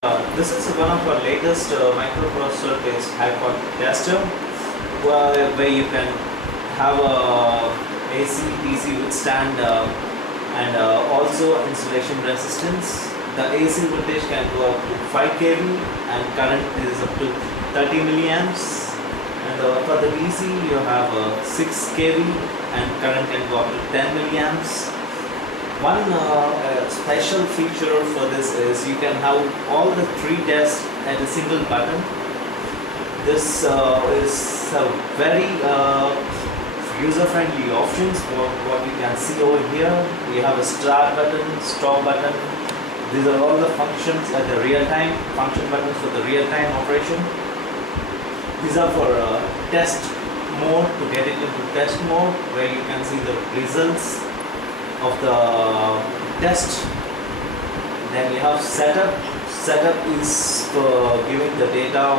This is one of our latest microprocessor based Hipot tester where you can have a AC DC withstand and also insulation resistance. The AC voltage can go up to 5 kV and current is up to 30 milliamps. And for the DC you have 6 kV and current can go up to 10 milliamps. One special feature for this is you can have all the 3 tests at a single button. This is a very user-friendly options. What you can see over here, we have a start button, stop button. These are all the functions at the real-time function buttons for the real-time operation. These are for test mode, to get it into test mode, where you can see the results of the test. Then you have setup. Setup is for giving the data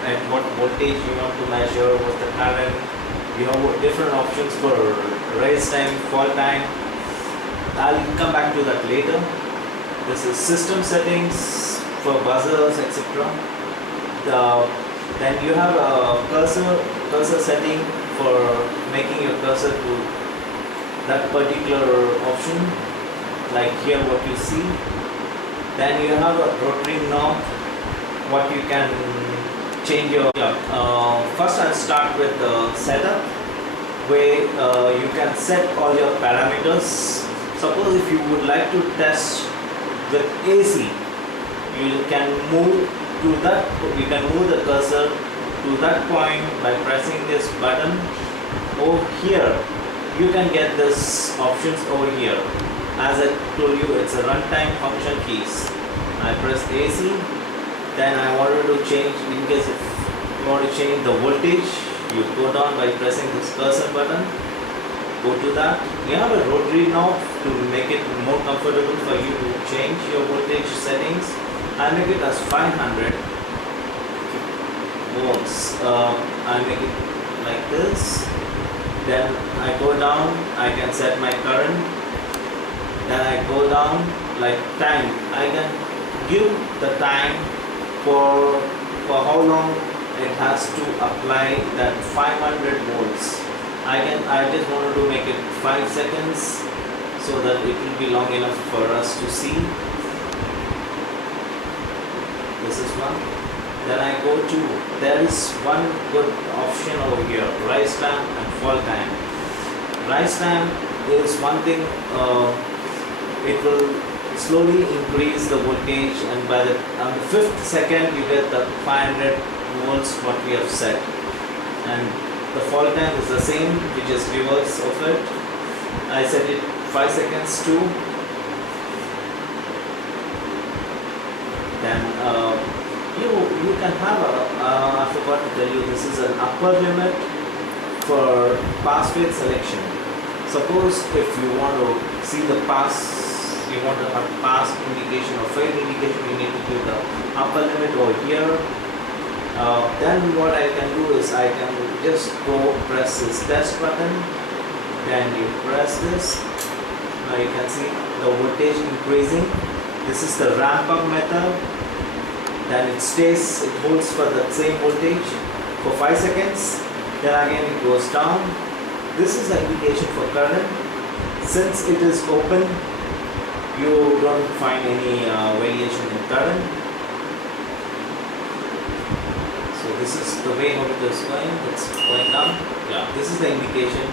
at what voltage you want to measure, what's the current. You have different options for raise time, fall time. I'll come back to that later. This is system settings for buzzers, etc. Then you have a cursor setting for making your cursor to that particular option, like here what you see. Then you have a rotary knob, what you can change your first I'll start with the setup, where you can set all your parameters. Suppose if you would like to test with AC, you can move the cursor to that point by pressing this button. Over here you can get this options over here. As I told you, it's a runtime function keys. I press AC, then I wanted to change, in case if you want to change the voltage, you go down by pressing this cursor button, go to that. You have a rotary knob to make it more comfortable for you to change your voltage settings. I make it as 500 volts. I make it like this. Then I go down, I can set my current. Then I go down like time. I can give the time for how long it has to apply that 500 volts. I just wanted to make it 5 seconds so that it will be long enough for us to see. This is one. Then I go to, there is one good option over here, rise time and fall time. Rise time is one thing, it will slowly increase the voltage, and on the 5th second you get the 500 volts what we have set. And the fall time is the same, which is reverse of it. I set it 5 seconds too. Then you can have I forgot to tell you, this is an upper limit for pass fade selection. Suppose if you want to see the pass, you want to have pass indication or fade indication, you need to give the upper limit over here. Then what I can do is I can just go press this test button, then you press this. Now you can see the voltage increasing. This is the ramp up method. Then it holds for the same voltage for 5 seconds. Then again it goes down. This is the indication for current. Since it is open, you don't find any variation in current. So this is the way how it is going. It's going down. Yeah, this is the indication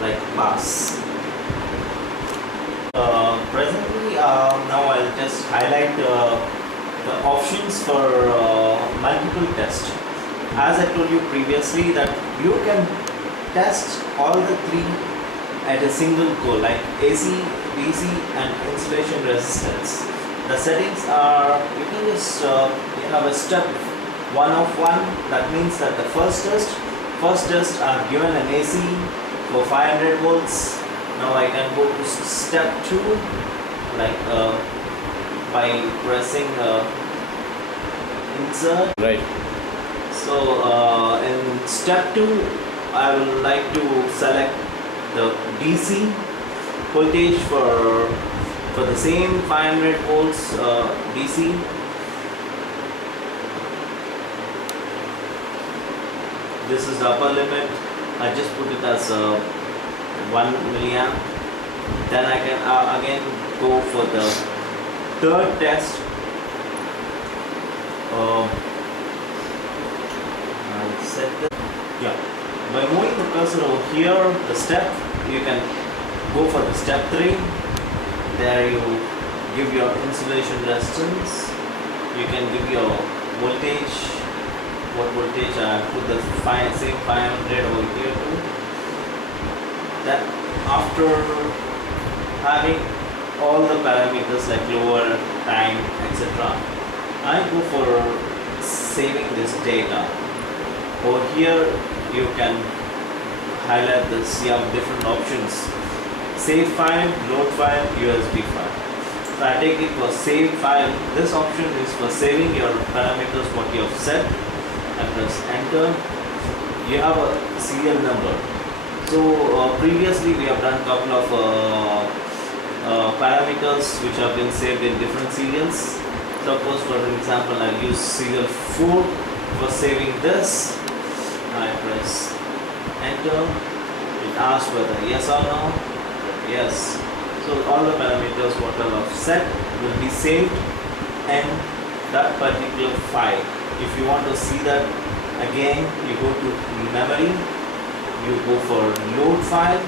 like pass. Presently, now I'll just highlight the options for multiple tests. As I told you previously, that you can test all the 3 at a single go, like AC, DC and insulation resistance. The settings are, you can just you have a step 1 of 1. That means that the first test are given an AC for 500 volts. Now I can go to step 2, like by pressing insert. Right. So in step 2, I would like to select the DC voltage for For the same 500 volts DC, this is the upper limit. I just put it as 1 milliamp. Then I can again go for the third test. I'll set the, yeah. By moving the cursor over here, the step, you can go for the step 3. There you give your insulation resistance. You can give your voltage. What voltage? I put the same 500 over here too. Then after having all the parameters like lower, time, etc., I go for saving this data. Over here you can highlight this. You have different options: save file, load file, USB file. So I take it for save file. This option is for saving your parameters what you have set. I press enter. You have a serial number. So previously we have done couple of parameters which have been saved in different serials. Suppose for example I use serial 4 for saving this. I press enter. It asks whether yes or no. Yes. So all the parameters what I have set will be saved in that particular file. If you want to see that again, you go to memory, you go for load file,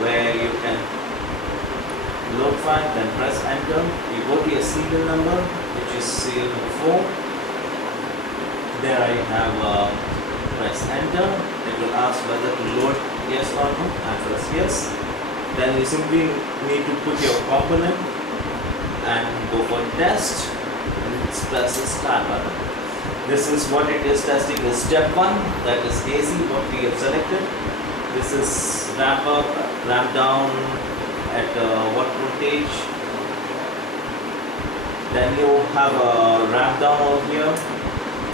where you can load file, then press enter. You go to your serial number, which is serial number 4. There I have press enter. It will ask whether to load yes or no. I press yes. Then you simply need to put your component and go for test and press the start button. This is what it is testing is step 1, that is AC, what we have selected. This is ramp up, ramp down at what voltage. Then you have a ramp down over here.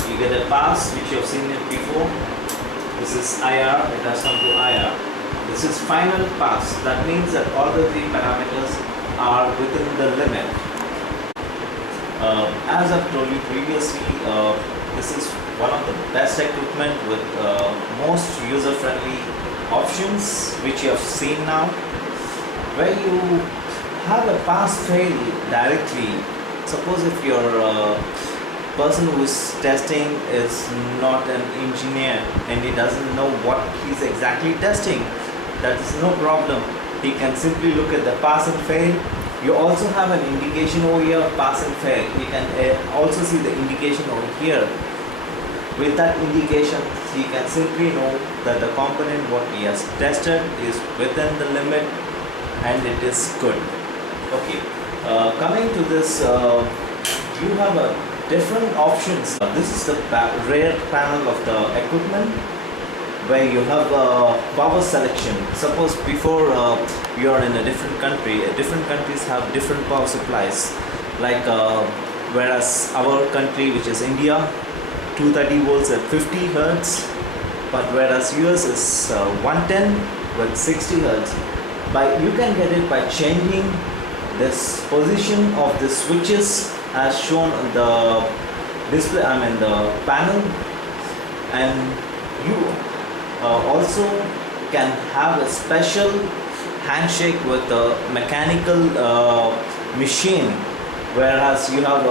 You get a pass, which you have seen it before. This is IR, it has come to IR. This is final pass. That means that all the 3 parameters are within the limit. As I've told you previously, this is one of the best equipment with most user-friendly options which you have seen now, where you have a pass-fail directly. Suppose if your person who is testing is not an engineer and he doesn't know what he's exactly testing, that is no problem. He can simply look at the pass and fail. You also have an indication over here, pass and fail. You can also see the indication over here. With that indication, he can simply know that the component what he has tested is within the limit and it is good. Okay, coming to this, you have a different options. This is the rear panel of the equipment, where you have power selection. Suppose before you are in a different country, different countries have different power supplies. Like whereas our country, which is India, 230 volts at 50 hertz, but whereas US is 110 with 60 hertz. You can get it by changing this position of the switches as shown on the display, the panel, and you also can have a special handshake with a mechanical machine, whereas you have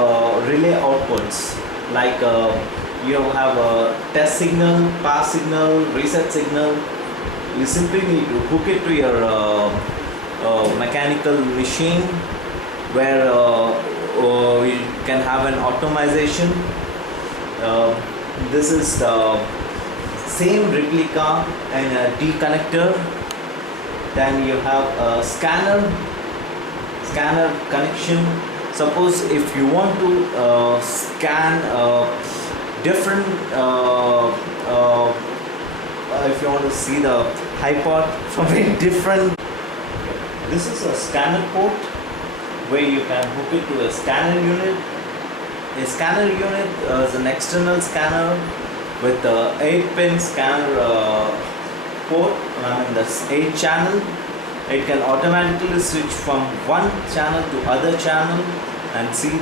relay outputs like you have a test signal, pass signal, reset signal. You simply need to hook it to your mechanical machine, where you can have an automation. This is the same replica and a D connector. Then you have a scanner connection. Suppose if you want to scan different if you want to see the Hipot from a different, this is a scanner port where you can hook it to a scanner unit. A scanner unit is an external scanner with the 8-pin scanner port, that's 8 channel. It can automatically switch from one channel to other channel and see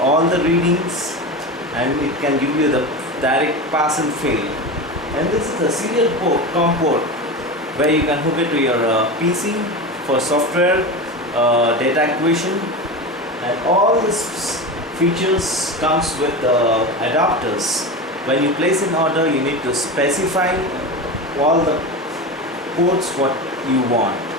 all the readings, and it can give you the direct pass and fail. And this is a serial COM port where you can hook it to your PC for software data acquisition, and all these features comes with adapters. When you place an order, you need to specify all the ports what you want.